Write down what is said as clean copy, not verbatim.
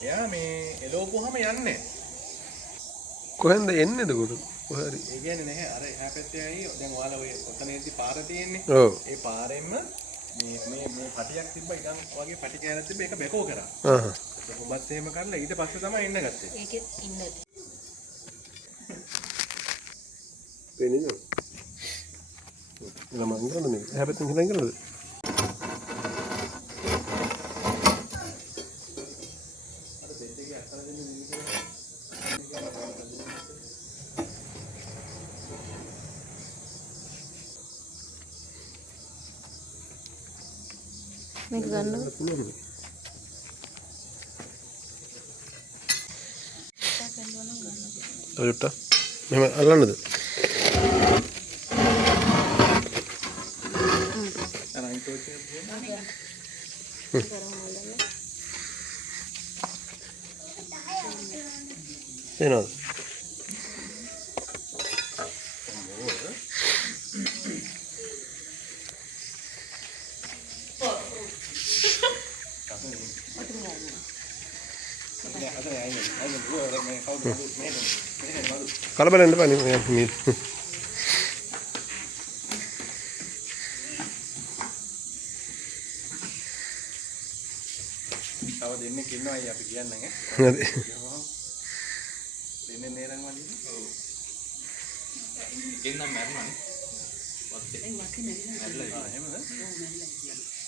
එයා මේ එළවපුවාම යන්නේ. කොහෙන්ද එන්නේ එතකොට? කොහේ හරි. ඒ කියන්නේ නැහැ අර එහා පැත්තේ ඇයි දැන් ඔයාලා ඔය ඔතනේදී පාර තියෙන්නේ. ඔව්. ඒ පාරෙන්ම මේ පටියක් තිබ්බා ඉතින් වගේ පටි කෑල්ලක් තිබ්බ ඒක බැකෝ කරා. ආහ්. කොහොමත් එහෙම කරලා ඊට පස්සේ තමයි එන්න ගත්තේ. ඒකෙත් ඉන්නේ. පේන්නේ නේද? ළමං කරන්නේ මේක. එහා පැත්තෙන් හිලන් කරනද? මේක ගන්න. ඔයොට්ට මෙහෙම අල්ලන්නද? අනයින් තෝචේ එනවාද? කලබල වෙන්න එපා නේ මේ. තව දෙන්නෙක් ඉන්නවා අයියා අපි කියන්නම් ඈ. හරි. දෙන්නේ නේරන් වලින්. ඔව්. දෙන්නම් මැරුණානේ. වත්තේ. ඒ වත්තේ නේද? මැරලා. එහෙමද? ඔව් මැරලා.